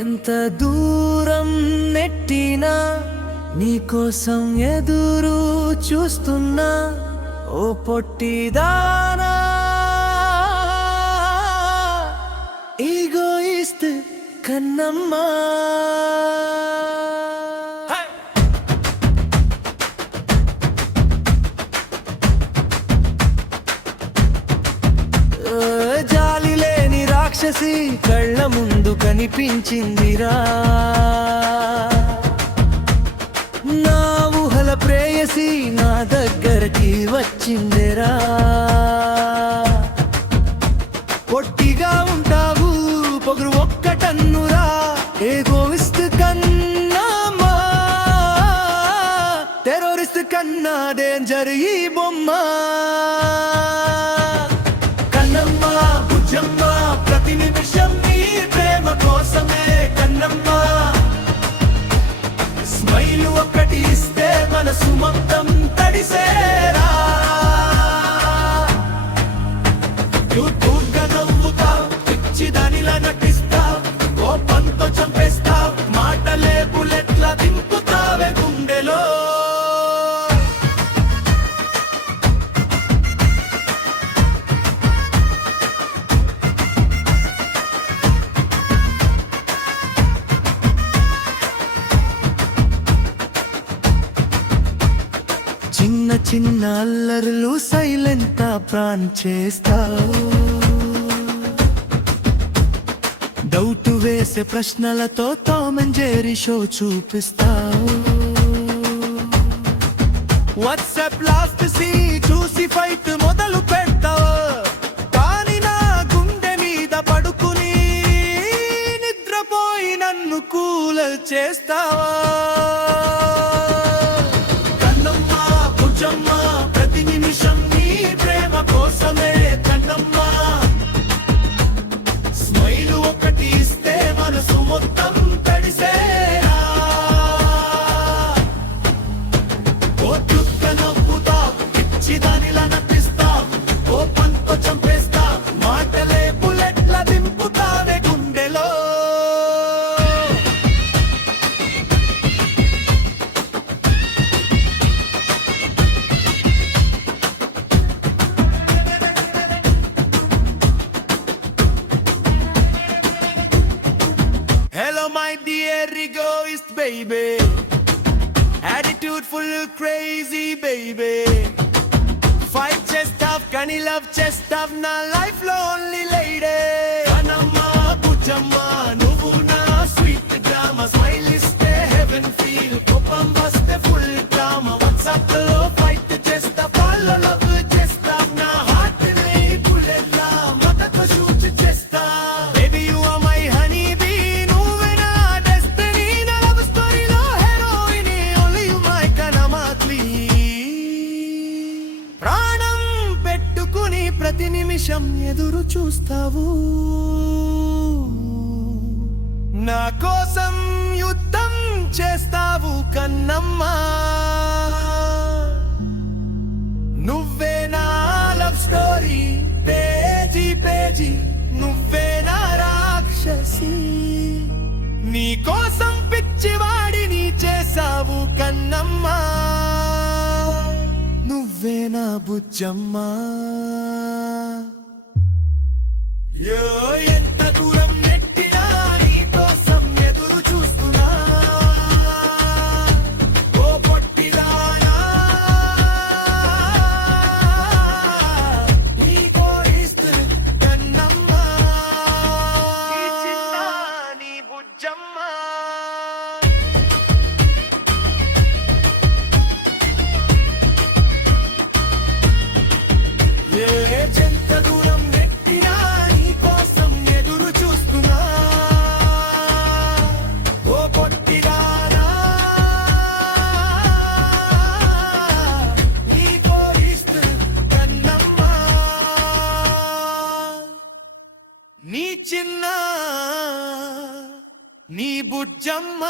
ఎంత దూరం నెట్టినా నీకోసం ఎదురు చూస్తున్నా ఓ పొట్టిదానా ఈగోయిస్ట్ కన్నమ్మా జాలి లేని రాక్షసి కళ్ళ ముందు కనిపించిందిరా నా ఊహల ప్రేయసి నా దగ్గరకి వచ్చిందిరా పొట్టిగా ఉంటావు పొగరు ఒక్కటన్నురా ఏగోయిస్ట్ కన్నామా టెర్రరిస్ట్ కన్నా డేంజర్ ఈ బొమ్మ కన్నమ్మ భుజమ్మ ప్రతి నిమిషం నీ ప్రేమ కోసమే కన్నమ్మ స్మైలు ఒక్కటి ఇస్తే మనసు మొత్తం తడిసేరా యూట్యూబ్గా నవ్వుతావు పిచ్చిదానిలా నటిస్తావు కోపంతో చంపేస్తావు మాటలే బుల్లెట్లా దింపుతావే గుండెలో చిన్న చిన్న అల్లర్లు సైలెంట్ ప్రాన్ చేస్తావు డౌట్ వేసే ప్రశ్నలతో టామ్ అండ్ జెర్రీ షో చూపిస్తావు వాట్సాప్ లాస్ట్ సీ చూసి ఫైట్ మొదలు పెడతావు కానీ నా గుండె మీద పడుకుని నిద్రపోయి నన్ను కూల్ చేస్తావా ప్రతి నిమిషం నీ ప్రేమ కోసమే కన్నమ్మ స్మైలు ఒకటి ఇస్తే మనసు మొత్తం తడిసేరా ఓ చుక్క నవ్వుతా పిచ్చిదానిలా నటిస్తా కోపంతో చంపేస్తా మాటలే బుల్లెట్లా దింపుతావే గుండెలో Hello my dear egoist baby, attitude full crazy baby, fight chest tough, kani love chest tough, na life lonely lady kanamma bujamma nuvu na sweet drama, smile iste heaven feel, kopam vaste full drama, whatsapp lo fight chest tough, all love chest tough, na heart ne bullet la mata ko shoot chest tough, baby you are my honey bee, ప్రాణం పెట్టుకుని ప్రతి నిమిషం ఎదురు చూస్తావు నా కోసం యుద్ధం చేస్తావు కన్నమ్మ నువ్వే నా లవ్ స్టోరీ పేజీ పేజీ నువ్వే నా రాక్షసి నీ కోసం పిచ్చివాడిని చేసావు కన్నమ్మ నువ్వే నా బుజ్జమ్మ ఎంత దూరం నెట్టినా నీ కోసం ఎదురు చూస్తున్నా ఓ పొట్టిదానా ఈగోయిస్ట్ కన్నమ్మ నీ బుజ్జమ్మ ఎంత దూరం నెట్టినా నీ కోసం ఎదురు చూస్తున్నా ఓ పొట్టిదానా ఈగోయిస్ట్ కన్నమ్మ నీ చిన్న నీ బుజ్జమ్మ